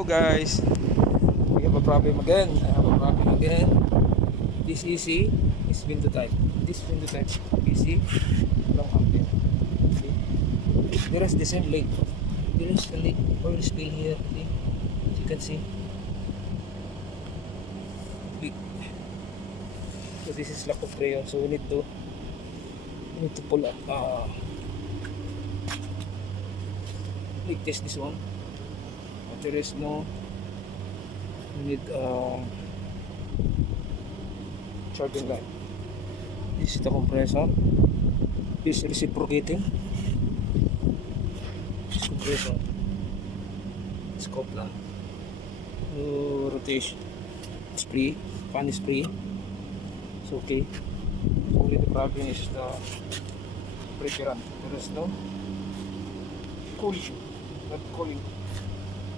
Hello guys, we have a problem again. I have a problem again. This EC is window type. This window type EC long ampere. Okay. There is the same leak. There is a leak oil spill here. Okay. As you can see, leak. So this is lack of freon. So we need to pull up. Leak test this one. But there is no. We need charging line. This is the compressor. This is reciprocating. This compressor. Scope lang. Rotation. Spray. Fan spray. It's okay. Only the problem is the refrigerant. There is no cooling. Not cooling.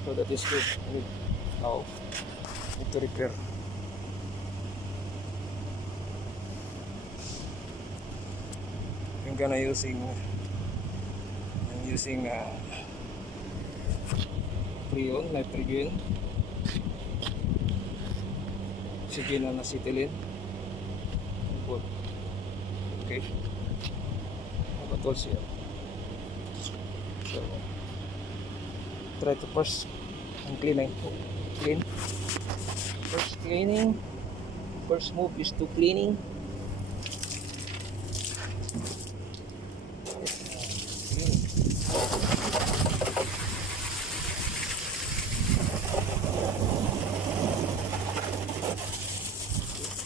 So that is good. Now need to repair. I'm using freon, nitrogen, oxygen and acetylene. Good. Okay. Have a tools here. So try to first clean. First cleaning. First move is to cleaning.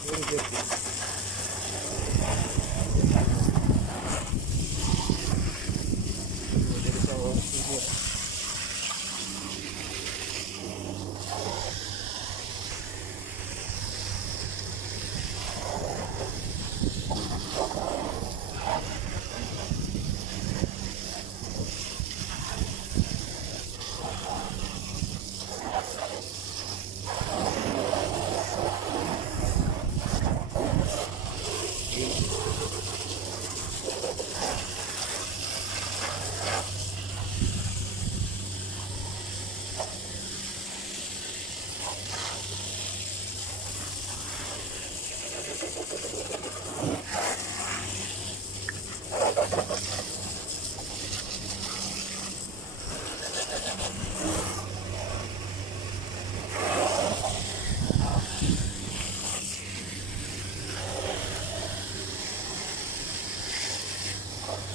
Very dirty. So there is our here.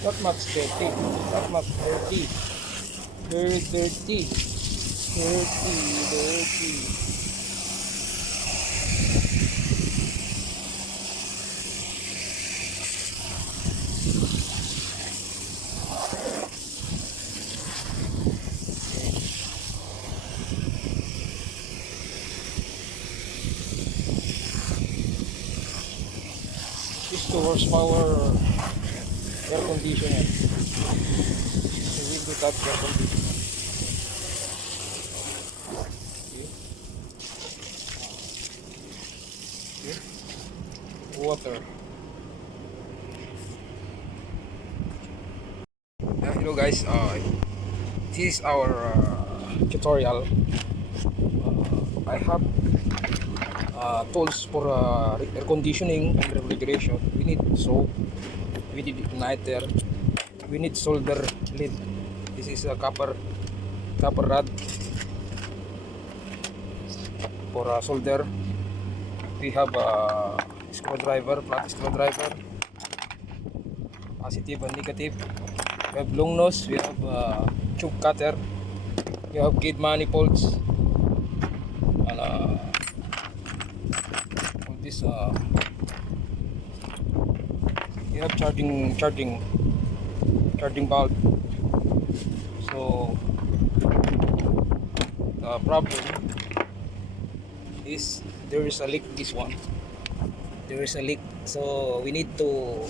Not much dirty. Not much dirty. Very dirty. Dirty. This 2 horsepower air conditioner. So we do that air conditioner. Okay. Water. Hello guys, this is our tutorial. I have tools for air conditioning and refrigeration. We need soap, we need igniter, we need solder lead. This is a copper rod for solder. We have a screwdriver, flat screwdriver, positive and negative. We have long nose, we have tube cutter, we have gauge manifolds, and all this. You have charging bulb. So the problem is there is a leak. This one, there is a leak. So we need to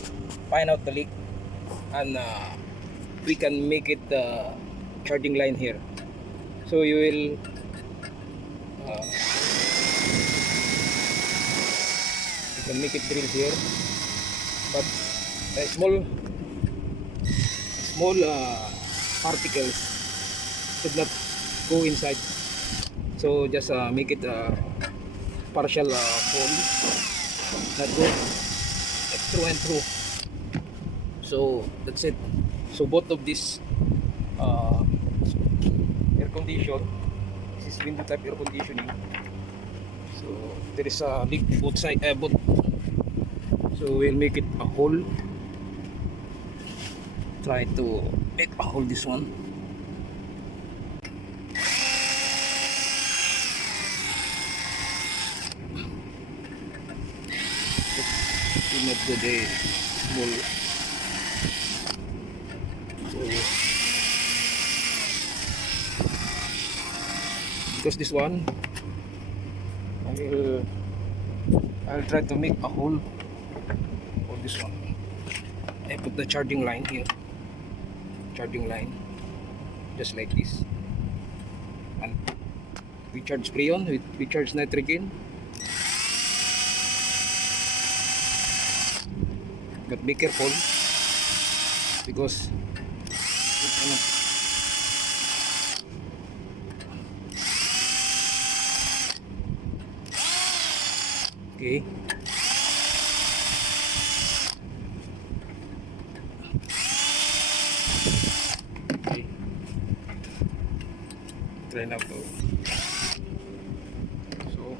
find out the leak, and we can make it the charging line here. So you will you can make it drill here, but small particles should not go inside. So just make it partial hole, not good, through and through. So that's it. So both of these uh, air condition, this is window type air conditioning. So there is a leak both side, both. So we'll make it a hole. Try to make a hole this one. Will not go the small. So because this one, I'll try to make a hole for this one. I put the charging line here, charging line, just like this, and we charge freon, we charge nitrogen, but be careful because it cannot. Okay. Okay. Try now to. So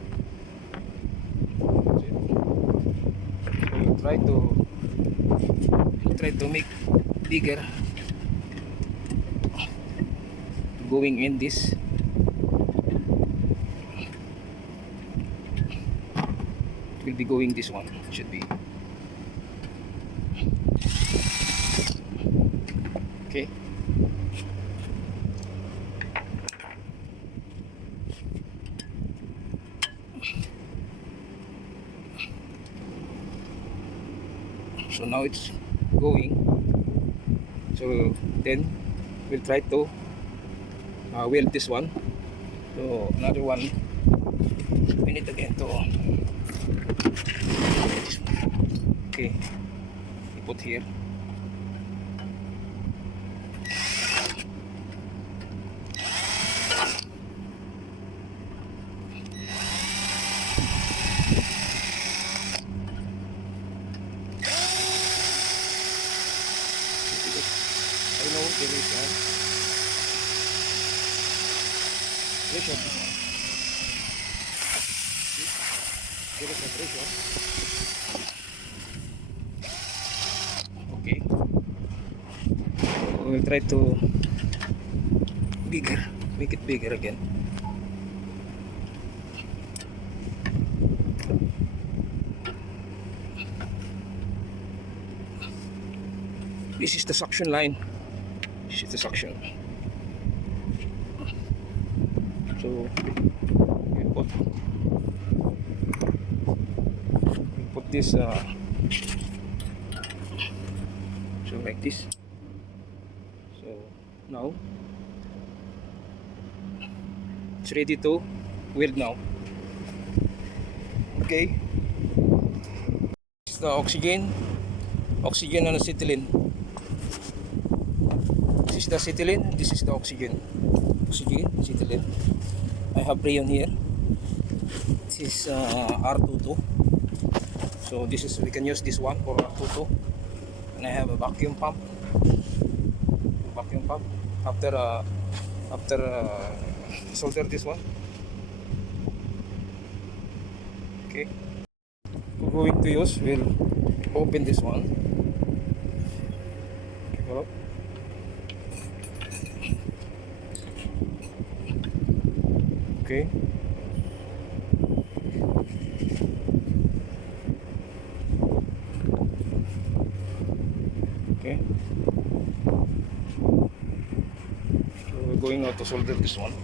try to make bigger going in this. It will be going this one, should be okay. So now it's going. So then we'll try to weld this one. So another one we need again to this one. Okay, we put here. I know there is a pressure. There is a pressure. Okay. So we'll try to make it bigger again. This is the suction line. This is the suction. So we put this so like this. So now it's ready to weld now. Okay. This is the oxygen and acetylene. This is the acetylene, this is the oxygen, acetylene. I have freon here. This is R22. So this is, we can use this one for R22. And I have a vacuum pump. After solder this one. Okay. We're going to use, we'll open this one. Hello. Okay. Okay. So we're going out to solder this one.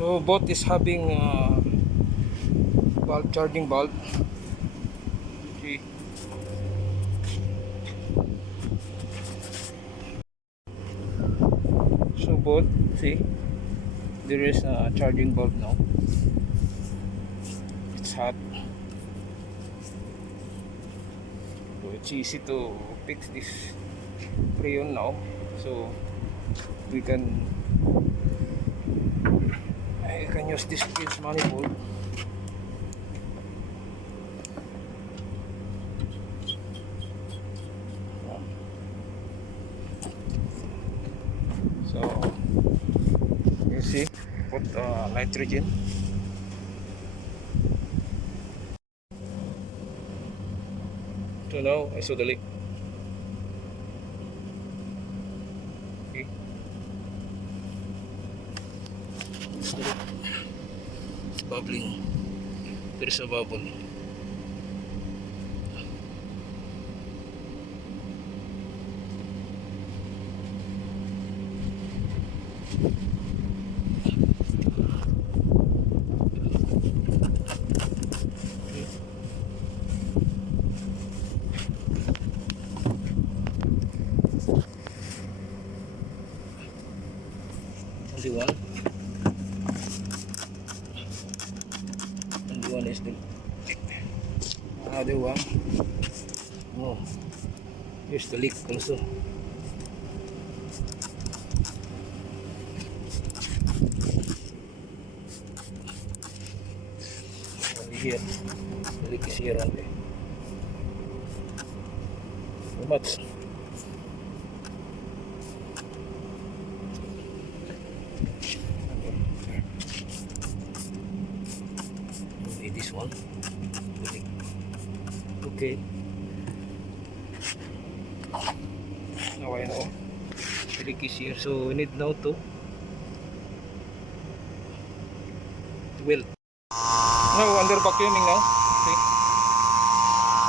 So both is having bulb, charging bulb. See. So both, see, there is a charging bulb now. It's hot. So it's easy to fix this freon now. So we can I can use this fuse manifold. So you see, put nitrogen. So now I saw the leak. Okay. It's the leak. It's bubbling. There is a bubble. Only one. Only one is the other one. Oh, here's the leak also. Only here. The leak is here only. How much? Okay, this one. The leak. Okay. Now I know. The leak is here, so we need now to weld. Now under vacuuming now. See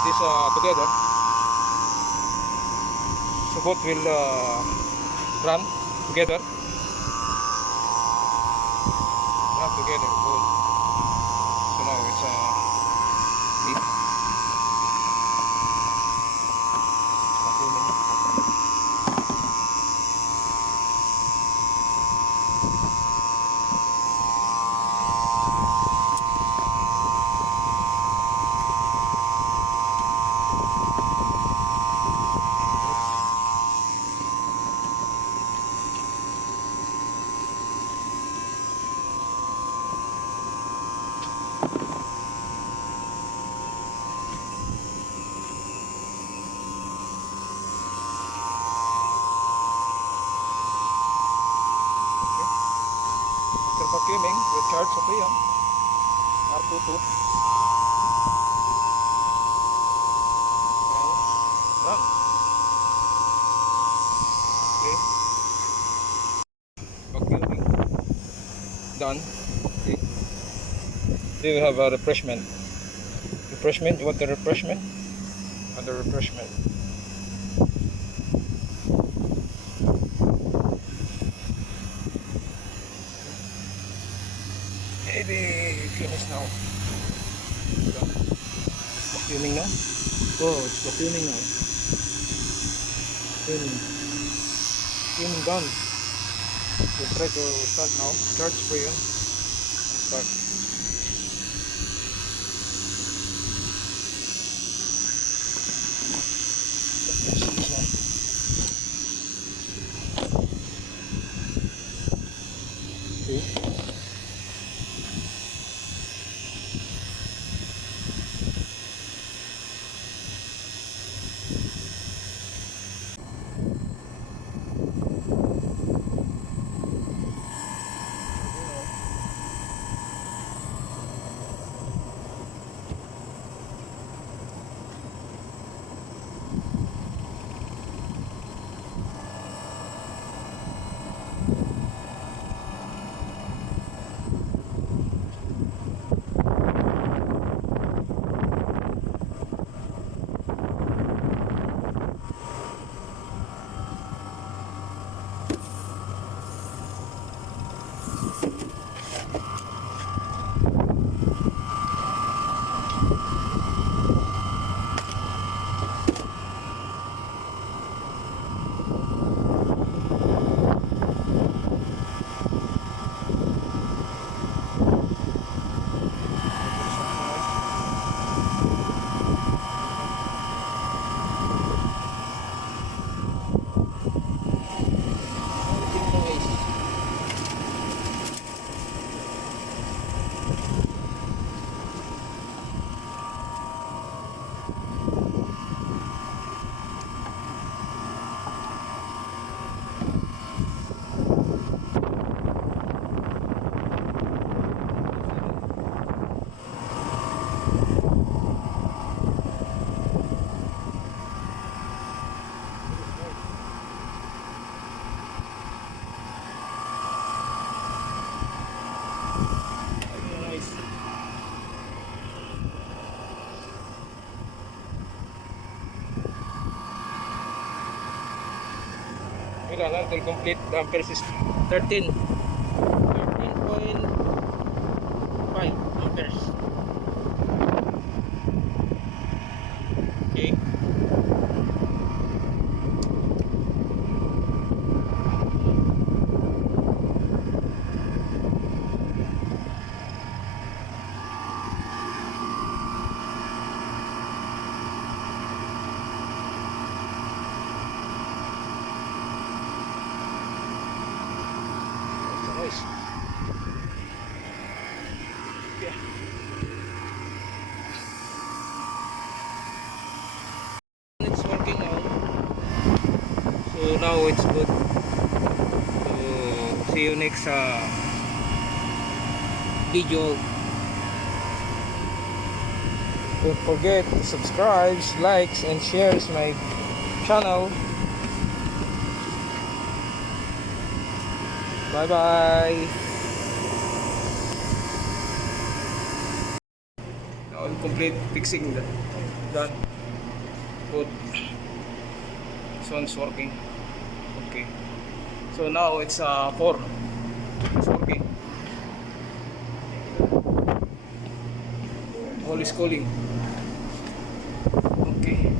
this together. So both will run together. Run together. Both. So now it's see? Vacuuming. After vacuuming, we charge sa freon. R22. Run. Okay. Vacuuming. Done. Okay. Here we have a refreshment. Refreshment? You want the refreshment? Under refreshment. Maybe finish now. Vacuuming now? Oh, it's vacuuming now. Vacuuming done. We'll try to start now. Charge freon. Start. See? Kailangan until complete the amperes is 13.5 amperes. Okay. Nice. Yeah. It's working now. So now it's good. So see you next video. Don't forget to subscribe, likes, and shares my channel. Bye bye. Now I'm complete fixing that. Done. Good. This one's working. Okay. So now it's 4. It's working. All is calling. Okay.